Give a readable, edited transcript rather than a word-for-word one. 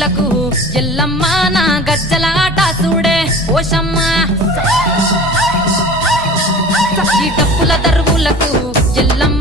దరువులకు ఎల్లమ్మ నా గజ్జల ఆట చూడే ఓషమ్మ ఈ డప్పుల దరువులకు ఎల్లమ్మ